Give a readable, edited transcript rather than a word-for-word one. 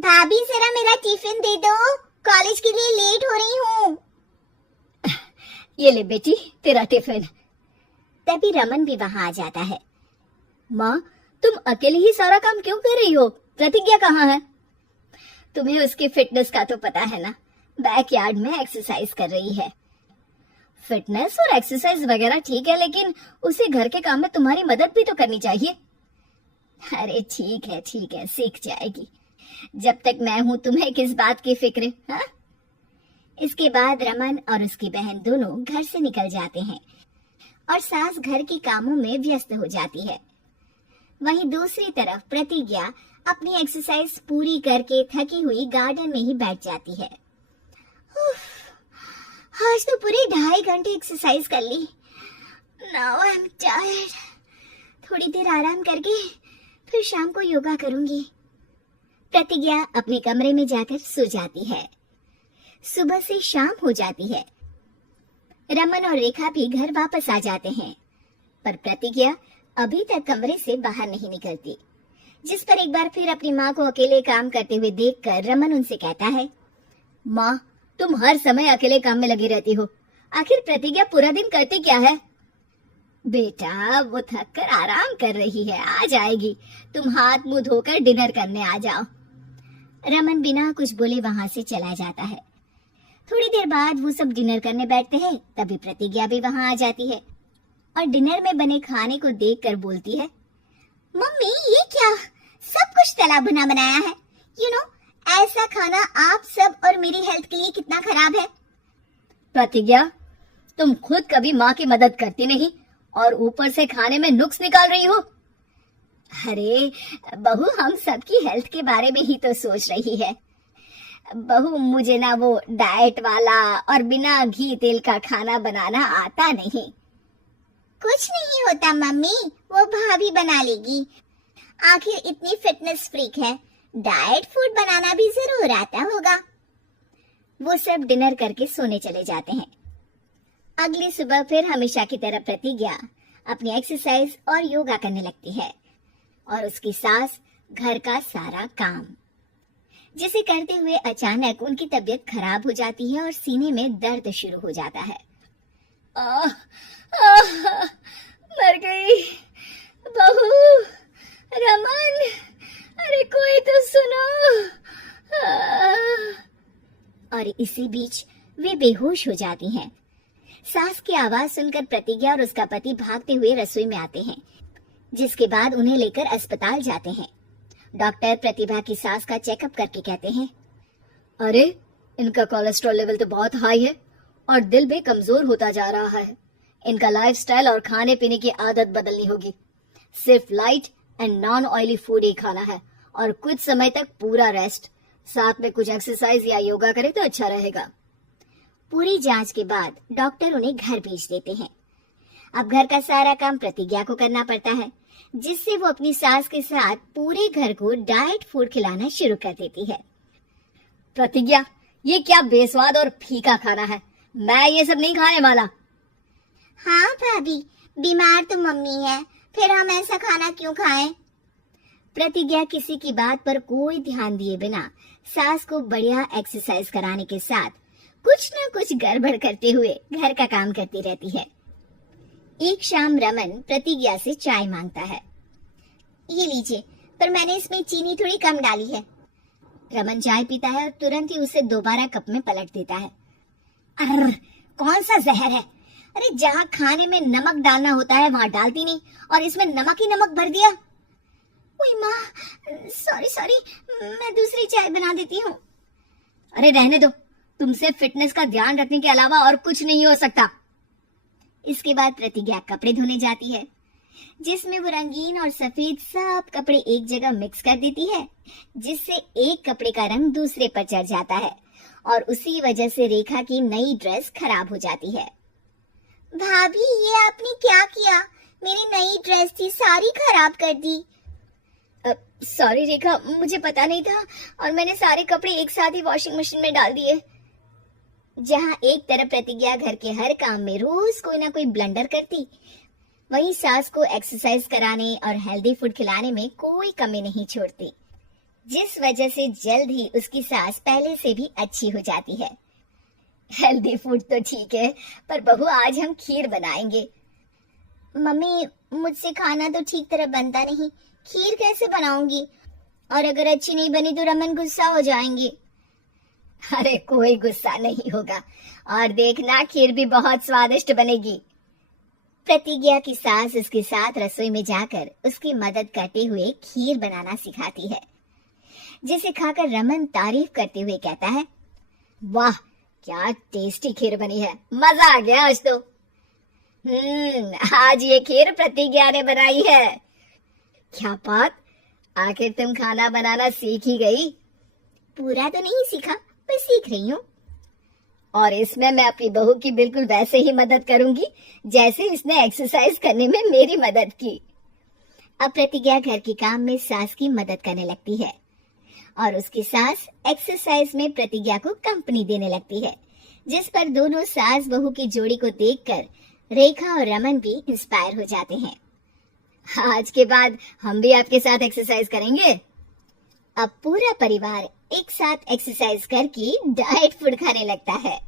भाभी जरा मेरा टिफिन दे दो, कॉलेज के लिए लेट हो रही हूँ। ये ले बेटी तेरा टिफिन। तभी रमन भी वहाँ आ जाता है। माँ, तुम अकेले ही सारा काम क्यों कर रही हो? प्रतिज्ञा कहाँ है? तुम्हें उसकी फिटनेस का तो पता है ना, बैकयार्ड में एक्सरसाइज कर रही है। फिटनेस और एक्सरसाइज वगैरह ठीक है, लेकिन उसे घर के काम में तुम्हारी मदद भी तो करनी चाहिए। अरे ठीक है, सीख जाएगी। जब तक मैं हूँ तुम्हें किस बात की फिक्र, हाँ? इसके बाद रमन और उसकी बहन दोनों घर से निकल जाते हैं और सास घर के कामों में व्यस्त हो जाती है। वहीं दूसरी तरफ प्रतिज्ञा अपनी एक्सरसाइज पूरी करके थकी हुई गार्डन में ही बैठ जाती है। आज तो पूरे 2.5 घंटे एक्सरसाइज कर ली। Now I am tired. थोड़ी देर आराम करके फिर शाम को योगा करूंगी। प्रतिज्ञा अपने कमरे में जाकर सो जाती है। सुबह से शाम हो जाती है। रमन और रेखा भी घर वापस आ जाते हैं, पर प्रतिज्ञा अभी तक कमरे से बाहर नहीं निकलती, जिस पर एक बार फिर अपनी माँ को अकेले काम करते हुए देखकर रमन उनसे कहता है, माँ, तुम हर समय अकेले काम में लगी रहती हो। आखिर प्रतिज्ञा पूरा दिन करती क्या है? बेटा, वो थक कर आराम कर रही है, आ जाएगी। तुम हाथ मुंह धोकर डिनर करने आ जाओ। रमन बिना कुछ बोले वहां से चला जाता है। थोड़ी देर बाद वो सब डिनर करने बैठते हैं। तभी प्रतिज्ञा भी वहां आ जाती है और डिनर में बने खाने को देखकर बोलती है, मम्मी ये क्या, सब कुछ तला भुना बनाया है। यू नो, ऐसा खाना आप सब और मेरी हेल्थ के लिए कितना खराब है। प्रतिज्ञा, तुम खुद कभी माँ की मदद करती नहीं और ऊपर से खाने में नुक्स निकाल रही हो। अरे बहू, हम सबकी हेल्थ के बारे में ही तो सोच रही है। बहू, मुझे ना वो डाइट वाला और बिना घी तेल का खाना बनाना आता नहीं। कुछ नहीं होता मम्मी, वो भाभी बना लेगी। आखिर इतनी फिटनेस फ्रीक है, डाइट फूड बनाना भी जरूर आता होगा। वो सब डिनर करके सोने चले जाते हैं। अगली सुबह फिर हमेशा की तरह प्रतिज्ञा अपनी एक्सरसाइज और योगा करने लगती है और उसकी सास घर का सारा काम, जिसे करते हुए अचानक उनकी तबीयत खराब हो जाती है और सीने में दर्द शुरू हो जाता है। मर गई बहू। रमन, अरे कोई तो सुनो। और इसी बीच वे बेहोश हो जाती हैं। सास की आवाज सुनकर प्रतिज्ञा और उसका पति भागते हुए रसोई में आते हैं, जिसके बाद उन्हें लेकर अस्पताल जाते हैं। डॉक्टर प्रतिभा की सास का चेकअप करके कहते हैं, अरे इनका कोलेस्ट्रॉल लेवल तो बहुत हाई है और दिल भी कमजोर होता जा रहा है। इनका लाइफस्टाइल और खाने पीने की आदत बदलनी होगी। सिर्फ light and non oily food ही खाना है और कुछ समय तक पूरा रेस्ट, साथ में कुछ एक्सरसाइज या योगा करे तो अच्छा रहेगा। पूरी जांच के बाद डॉक्टर उन्हें घर भेज देते हैं। अब घर का सारा काम प्रतिज्ञा को करना पड़ता है, जिससे वो अपनी सास के साथ पूरे घर को डाइट फूड खिलाना शुरू कर देती है। प्रतिज्ञा, ये क्या बेस्वाद और फीका खाना है, मैं ये सब नहीं खाने वाला। हाँ भाभी, बीमार तो मम्मी है, फिर हम ऐसा खाना क्यों खाएं? प्रतिज्ञा किसी की बात पर कोई ध्यान दिए बिना सास को बढ़िया एक्सरसाइज कराने के साथ कुछ न कुछ गड़बड़ करते हुए घर का काम करती रहती है। एक शाम रमन प्रतिज्ञा से चाय मांगता है। ये लीजिए, पर मैंने इसमें चीनी थोड़ी कम डाली है। रमन चाय पीता है और तुरंत ही उसे दोबारा कप में पलट देता है। अर्र, कौन सा जहर है? अरे जहाँ खाने में नमक डालना होता है वहाँ डालती नहीं और इसमें नमक ही नमक भर दिया। ओए माँ, सॉरी, मैं दूसरी चाय बना देती हूँ। अरे रहने दो, तुमसे फिटनेस का ध्यान रखने के अलावा और कुछ नहीं हो सकता। इसके बाद प्रतिज्ञा कपड़े धोने जाती है, जिसमें वो रंगीन और सफेद सब कपड़े एक जगह मिक्स कर देती है, जिससे एक कपड़े का रंग दूसरे पर चढ़ जाता है और उसी वजह से रेखा की नई ड्रेस खराब हो जाती है। भाभी, ये आपने क्या किया? मेरी नई ड्रेस थी, सारी खराब कर दी। सॉरी रेखा, मुझे पता नहीं था और मैंने सारे कपड़े एक साथ ही वॉशिंग मशीन में डाल दिए। जहाँ एक तरफ प्रतिज्ञा घर के हर काम में रोज कोई ना कोई ब्लंडर करती, वहीं सास को एक्सरसाइज कराने और हेल्दी फूड खिलाने में कोई कमी नहीं छोड़ती। जिस वजह से जल्द ही उसकी सांस पहले से भी अच्छी हो जाती है। हेल्दी फूड तो ठीक है, पर बहू आज हम खीर बनाएंगे। मम्मी, मुझसे खाना तो ठीक तरह बनता नहीं, खीर कैसे बनाऊंगी? और अगर अच्छी नहीं बनी तो रमन गुस्सा हो जाएंगे। अरे कोई गुस्सा नहीं होगा, और देखना खीर भी बहुत स्वादिष्ट बनेगी। प्रतिज्ञा की सास उसके साथ रसोई में जाकर उसकी मदद करते हुए खीर बनाना सिखाती है, जिसे खाकर रमन तारीफ करते हुए कहता है, वाह क्या टेस्टी खीर बनी है, मजा आ गया आज तो। आज ये खीर प्रतिज्ञा ने बनाई है। क्या बात, आखिर तुम खाना बनाना सीख ही गई? पूरा तो नहीं सीखा, पर सीख रही हूँ। और इसमें मैं अपनी बहू की बिल्कुल वैसे ही मदद करूंगी जैसे इसने एक्सरसाइज करने में मेरी मदद की। अब प्रतिज्ञा घर के काम में सास की मदद करने लगती है और उसकी सास एक्सरसाइज में प्रतिज्ञा को कंपनी देने लगती है, जिस पर दोनों सास बहू की जोड़ी को देखकर रेखा और रमन भी इंस्पायर हो जाते हैं। आज के बाद हम भी आपके साथ एक्सरसाइज करेंगे। अब पूरा परिवार एक साथ एक्सरसाइज करके डाइट फूड खाने लगता है।